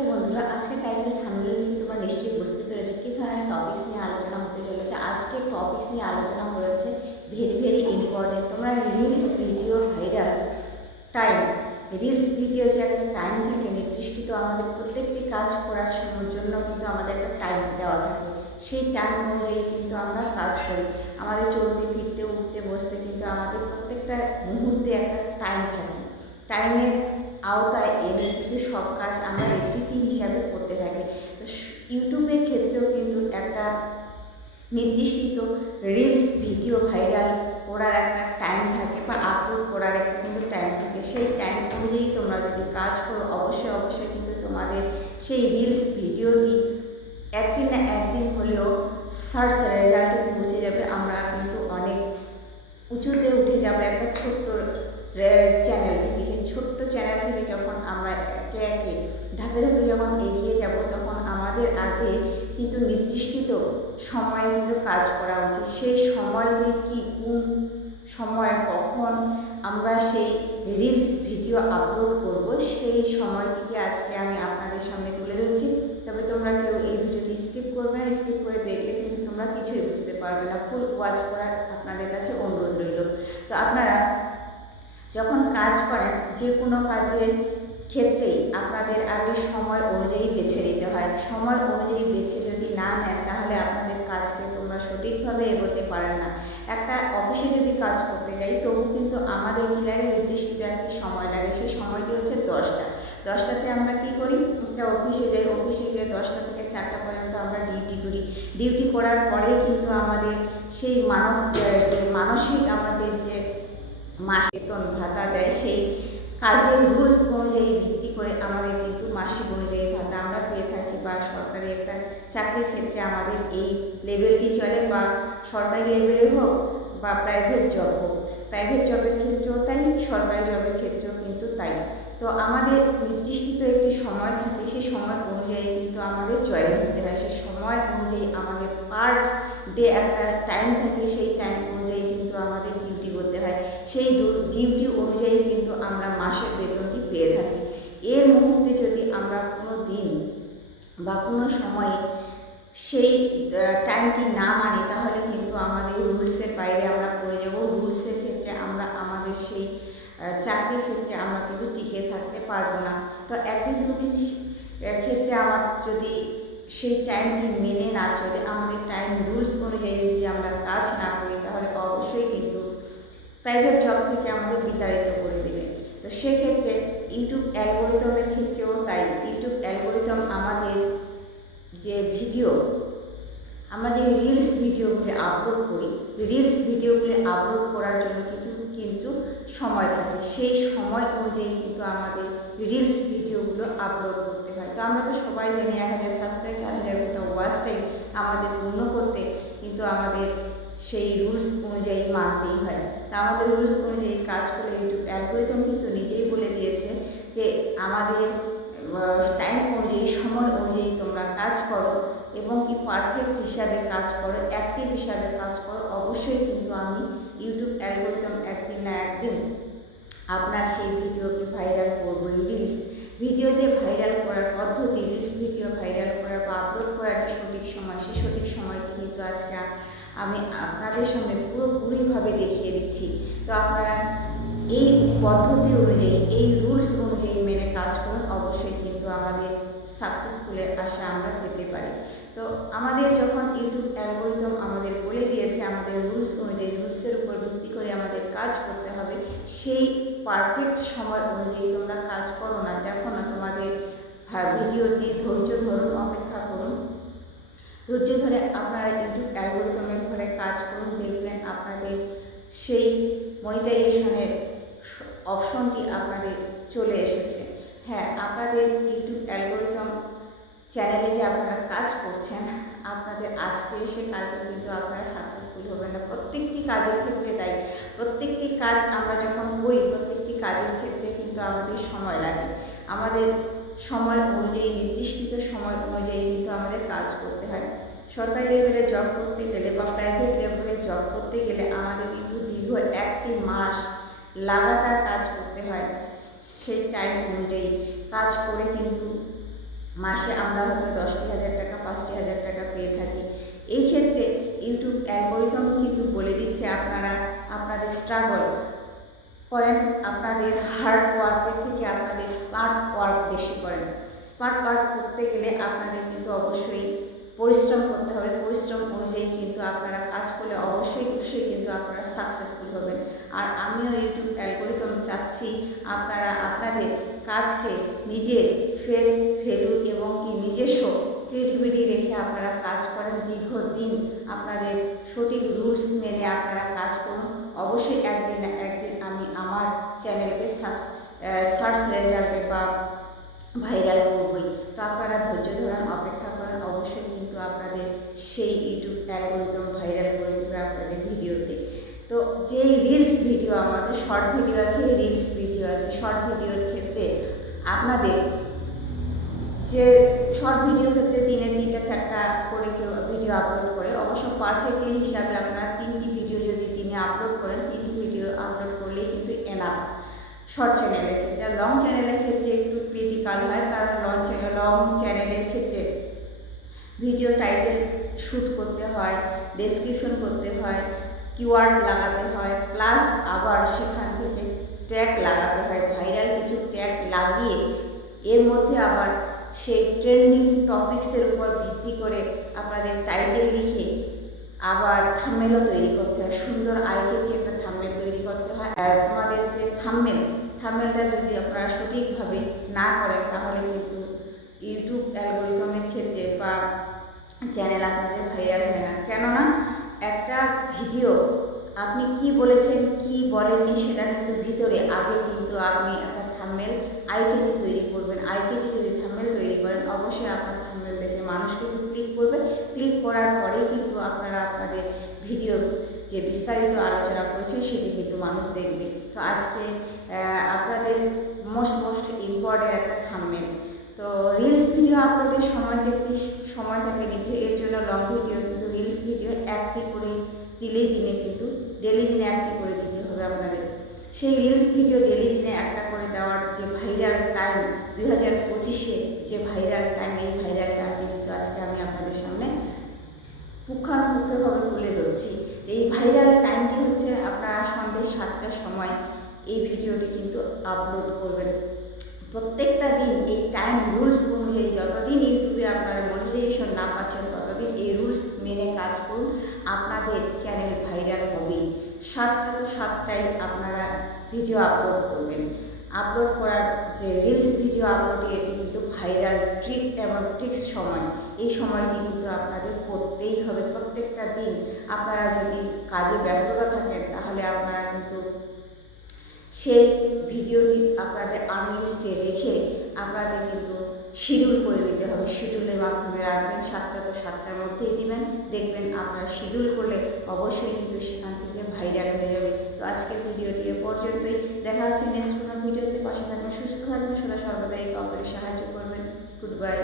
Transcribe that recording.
Hello বন্ধুরা, আজকে title thumbnail দেখে তোমরা নিশ্চয়ই বুঝতে পেরেছো কী ধরনের টপিকস নিয়ে আলোচনা হতে চলেছে। আজকে টপিকস নিয়ে আলোচনা হয়েছে ভেরি ভেরি ইম্পর্টেন্ট। তোমরা reels video viral time, reels video যে একটা টাইম থাকে নির্দিষ্ট, আমাদের প্রত্যেকটি কাজ করার জন্য কিন্তু আমাদের একটা টাইম দেওয়া থাকে। সেই টাইম অনুযায়ী কিন্তু আমরা কাজ করি। আমাদের চলতে ফিরতে উঠতে বসতে কিন্তু আমাদের প্রত্যেকটা মুহূর্তে একটা টাইম থাকে। টাইমের আওতায় এনে কিন্তু সব কাজ আমরা রীতি হিসাবে করতে থাকি। তো ইউটিউবের ক্ষেত্রেও কিন্তু একটা নির্দিষ্ট রিলস ভিডিও ভাইরাল করার একটা টাইম থাকে বা আপলোড করার একটা কিন্তু টাইম থাকে। সেই টাইম অনুযায়ী তোমরা যদি কাজ করো অবশ্যই কিন্তু তোমাদের সেই রিলস ভিডিওটি একদিন না একদিন হলেও সার্চ রেজাল্টে পৌঁছে যাবে। আমরা কিন্তু অনেক উঁচুতে উঠে যাবে একটা ছোট্ট চ্যানেল থেকে। সেই ছোট্ট চ্যানেল থেকে যখন আমরা একে একে ধাপে ধাপে যখন এগিয়ে যাব, তখন আমাদের আগে কিন্তু নির্দিষ্ট সময়ে কিন্তু কাজ করা উচিত। সেই সময় যে কি, কোন সময় কখন আমরা সেই রিলস ভিডিও আপলোড করব, সেই সময়টিকে আজকে আমি আপনাদের সামনে তুলে ধরছি। তবে তোমরা কেউ এই ভিডিওটি স্কিপ করবে না। স্কিপ করে দেখলে কিন্তু তোমরা কিছুই বুঝতে পারবে না। ফুল ওয়াচ করার আপনাদের কাছে অনুরোধ রইল। তো আপনারা যখন কাজ করেন, যে কোনো কাজের ক্ষেত্রেই আপনাদের আগে সময় অনুযায়ী বেছে নিতে হয়। সময় অনুযায়ী বেছে যদি না নেন, তাহলে আপনাদের কাজকে তোমরা সঠিকভাবে এগোতে পারেন না। একটা অফিসে যদি কাজ করতে যাই, তবু কিন্তু আমাদের কী লাগে, নির্দিষ্ট একটি সময় লাগে। সেই সময়টি হচ্ছে 10টাতে আমরা কী করি, একটা অফিসে যাই। অফিসে গিয়ে 10টা থেকে 4টা পর্যন্ত আমরা ডিউটি করি। ডিউটি করার পরেই কিন্তু আমাদের সেই মানসিক আমাদের যে মাসিক বেতন ভাতা দেয়, সেই কাজের রুলস অনুযায়ী ভিত্তি করে আমাদের কিন্তু মাসিক অনুযায়ী ভাতা আমরা পেয়ে থাকি। বা সরকারি একটা চাকরির ক্ষেত্রে আমাদের এই লেভেলটি চলে, বা সরকারি লেভেলে হোক বা প্রাইভেট জব হোক। প্রাইভেট জবের ক্ষেত্রেও তাই, সরকারি জবের ক্ষেত্রেও কিন্তু তাই। তো আমাদের নির্দিষ্ট একটি সময় থাকে, সেই সময় অনুযায়ী কিন্তু আমাদের জয়েন হতে হয়। সেই সময় অনুযায়ী আমাদের পার ডে একটা টাইম থাকে, সেই টাইম অনুযায়ী কিন্তু আমাদের ডিউটি করতে হয়। সেই ডিউটি অনুযায়ী কিন্তু আমরা মাসের বেতনটি পেয়ে থাকি। এর মুহূর্তে যদি আমরা কোনো দিন বা কোনো সময়ে সেই টাইমটি না মানি, তাহলে কিন্তু আমাদের রুলসের বাইরে আমরা পড়ে যাব। রুলসের ক্ষেত্রে আমরা আমাদের সেই চাকরির ক্ষেত্রে আমরা কিন্তু টিকে থাকতে পারবো না। তো একদিন দুদিন ক্ষেত্রে আমার যদি সেই টাইমটি মেনে না চলে, আমাদের টাইম রুলস অনুযায়ী যদি আমরা কাজ না করি, তাহলে অবশ্যই কিন্তু প্রাইভেট জব থেকে আমাদের বিতাড়িত করে দেবে। তো সেক্ষেত্রে ইউটিউব অ্যালগোরিদমের ক্ষেত্রেও তাই। ইউটিউব অ্যালগোরিদম আমাদের যে ভিডিও, আমরা যে রিলস ভিডিওগুলি আপলোড করি, রিলস ভিডিওগুলি আপলোড করার জন্য কিন্তু সময় থাকে। সেই সময় অনুযায়ী কিন্তু আমাদের রিলস ভিডিওগুলো আপলোড করতে হয়। তো আমরা তো সবাই জানি 1000 সাবস্ক্রাইব, 4000 একটা ওয়াচ টাইম আমাদের পূর্ণ করতে কিন্তু আমাদের সেই রুলস অনুযায়ী মানতেই হয়। তা আমাদের রুলস অনুযায়ী কাজ করে ইউটিউব অ্যালগোরিদম কিন্তু নিজেই বলে দিয়েছে যে আমাদের টাইম অনুযায়ী, সময় অনুযায়ী তোমরা কাজ করো এবং কি পারফেক্ট হিসাবে কাজ করো, অ্যাক্টিভ হিসাবে কাজ করো। অবশ্যই কিন্তু আমি ইউটিউব অ্যালগোরিদম একদিন না একদিন আপনার সেই ভিডিওকে ভাইরাল করবো। রিলস ভিডিও যে ভাইরাল করার পদ্ধতি, রিলস ভিডিও ভাইরাল করার বা আপলোড করার যে সঠিক সময়, সেই সঠিক সময়টি কিন্তু আজকে আমি আপনাদের সামনে পুরোপুরিভাবে দেখিয়ে দিচ্ছি। তো আপনারা এই পদ্ধতি অনুযায়ী, এই রুলস অনুযায়ী মেনে কাজ করুন। অবশ্যই কিন্তু আমাদের সাকসেসফুলের আশা আমরা পেতে পারি। তো আমাদের যখন ইউটিউব অ্যালগোরিদম আমাদের বলে দিয়েছে আমাদের রুলস অনুযায়ী, রুলসের উপর ভিত্তি করে আমাদের কাজ করতে হবে, সেই পারফেক্ট সময় অনুযায়ী তোমরা কাজ করো না, দেখো না তোমাদের ভিডিওটি ধৈর্য ধরুন, অপেক্ষা করুন। ধৈর্য ধরে আপনারা ইউটিউব অ্যালগোরিদমের ঘরে কাজ করুন, দেখবেন আপনাদের সেই মনিটাইজেশনের অপশনটি আপনাদের চলে এসেছে। হ্যাঁ, আপনাদের ইউটিউব অ্যালগোরিদম চ্যানেলে যে আপনারা কাজ করছেন, আপনাদের আজকে এসে কালকে কিন্তু আপনারা সাকসেসফুল হবেন না। প্রত্যেকটি কাজের ক্ষেত্রে তাই। প্রত্যেকটি কাজ আমরা যখন করি, প্রত্যেকটি কাজের ক্ষেত্রে কিন্তু আমাদের সময় লাগে। আমাদের সময় অনুযায়ী, নির্দিষ্ট সময় অনুযায়ী কিন্তু আমাদের কাজ করতে হয়। সরকারি লেভেলে জব করতে গেলে বা প্রাইভেট লেভেলে জব করতে গেলে আমাদের কিন্তু দীর্ঘ 1টি মাস লাগাতার কাজ করতে হয়। সেই টাইম অনুযায়ী কাজ করে কিন্তু মাসে আমরা হয়তো 10,000 টাকা 5,000 টাকা পেয়ে থাকি। এই ক্ষেত্রে ইউটিউব অ্যালগরিদম কিন্তু বলে দিচ্ছে আপনারা আপনাদের স্ট্রাগল করেন, আপনাদের হার্ড ওয়ার্কের থেকে আপনাদের স্মার্ট ওয়ার্ক বেশি করেন। স্মার্ট ওয়ার্ক করতে গেলে আপনাদের কিন্তু অবশ্যই পরিশ্রম করতে হবে। পরিশ্রম অনুযায়ী কিন্তু আপনারা কাজ করলে অবশ্যই কিন্তু আপনারা সাকসেসফুল হবেন। আর আমিও ইউটিউব অ্যালগরিদম চাচ্ছি আপনারা আপনাদের কাজকে নিজের ফেস ভ্যালু এবং কি নিজস্ব ক্রিয়েটিভিটি রেখে আপনারা কাজ করেন। দীর্ঘদিন আপনাদের সঠিক রুলস মেনে আপনারা কাজ করুন। অবশ্যই একদিন না একদিন আমি আমার চ্যানেলকে সার্চ রেজাল্টে বা ভাইরাল করবই। তো আপনারা ধৈর্য ধরেন, অপেক্ষা করেন, অবশ্যই কিন্তু আপনাদের সেই ইউটিউব অ্যালগরিদম ভাইরাল করে দেবে আপনাদের ভিডিওতে। তো যেই রিলস ভিডিও, আমাদের শর্ট ভিডিও আছে, রিলস ভিডিও আছে। শর্ট ভিডিওর ক্ষেত্রে আপনাদের যে শর্ট ভিডিওর ক্ষেত্রে দিনে 3-4টা করে কেউ ভিডিও আপলোড করে, অবশ্য পারফেক্টলি হিসাবে আপনারা 3টি ভিডিও যদি দিনে আপলোড করেন, 3টি ভিডিও আপলোড করলেই কিন্তু এনাফ শর্ট চ্যানেলের ক্ষেত্রে। আর লং চ্যানেলের ক্ষেত্রে একটু ক্রিটিক্যাল হয়, কারণ লং চ্যানেলের ক্ষেত্রে ভিডিও টাইটেল শ্যুট করতে হয়, ডেসক্রিপশন করতে হয়, কিওয়ার্ড লাগাতে হয়, প্লাস আবার সেখান থেকে ট্যাগ লাগাতে হয়। ভাইরাল কিছু ট্যাগ লাগিয়ে এর মধ্যে আবার সেই ট্রেন্ডিং টপিক্সের উপর ভিত্তি করে আপনাদের টাইটেল লিখে আবার থাম্বনেলও তৈরি করতে হয়। সুন্দর আইকেচি একটা থাম্বনেল তৈরি করতে হয়। তোমাদের যে থাম্বনেলটা যদি আপনারা সঠিকভাবে না করেন, তাহলে কিন্তু ইউটিউব অ্যালগরিদমের ক্ষেত্রে বা চ্যানেল আপনাদের ভাইরাল হয় না। কেননা একটা ভিডিও আপনি কি বলেছেন কি বলেননি সেটা কিন্তু ভিতরে আগে কিন্তু আপনি একটা থাম্বনেল আইকেচি তৈরি করবেন। আইকেচি যদি থাম্বনেল তৈরি করেন, অবশ্যই আপনার থাম্বনেল দেখে মানুষ কিন্তু ক্লিক করবে। ক্লিক করার পরেই কিন্তু আপনারা আপনাদের ভিডিও যে বিস্তারিত আলোচনা করেছেন সেটি কিন্তু মানুষ দেখবে। তো আজকে আপনাদের মোস্ট ইম্পর্টেন্ট একটা থাম্বনেল। তো রিলস ভিডিও আপলোডের সময় যে সময় থাকে নিচে, এর জন্য লং ভিডিও কিন্তু রিলস ভিডিও একটি করে দিলেই দিনে কিন্তু ডেলি দিনে একটি করে দিতে হবে আপনাদের। সেই রিলস ভিডিও ডেলি দিনে একটা করে দেওয়ার যে ভাইরাল টাইম 2025-এ যে ভাইরাল টাইম, এই ভাইরাল টাইমটি কিন্তু আজকে আমি আপনাদের সামনে পুঙ্খানুপুঙ্খভাবে তুলে ধরছি। এই ভাইরাল টাইমটি হচ্ছে আপনারা সন্ধ্যে 7টার সময় এই ভিডিওটি কিন্তু আপলোড করবেন। প্রত্যেকটা দিন এই টাইম রুলস অনুযায়ী, যতদিন ইউটিউবে আপনারা মনিটাইজেশন না পাচ্ছেন ততদিন এই রুলস মেনে কাজ করুন, আপনাদের চ্যানেল ভাইরাল হবেই। 7টা তো 7টায় আপনারা ভিডিও আপলোড করবেন। আপলোড করার যে রিলস ভিডিও আপলোডে এটি কিন্তু ভাইরাল ট্রিক এবং ট্রিক্স সময়, এই সময়টি কিন্তু আপনাদের করতেই হবে। প্রত্যেকটা দিন আপনারা যদি কাজে ব্যস্ততা থাকেন, তাহলে আপনারা কিন্তু সেই ভিডিওটি আপনাদের আনলিস্টে রেখে আপনাদের কিন্তু শিডিউল করে দিতে হবে। শিডিউলের মাধ্যমে রাখবেন, 7টা তো 7টার মধ্যেই দিবেন। দেখবেন আপনার শিডিউল করলে অবশ্যই কিন্তু সেখান থেকে ভাইরাল হয়ে যাবে। তো আজকের ভিডিওটি এ পর্যন্তই। দেখা হচ্ছে নেক্সট কোনো ভিডিওতে। পাশে থাকবেন, সুস্থ থাকবেন, সদা সর্বদা এই কাউকে সাহায্য করবেন। Good bye.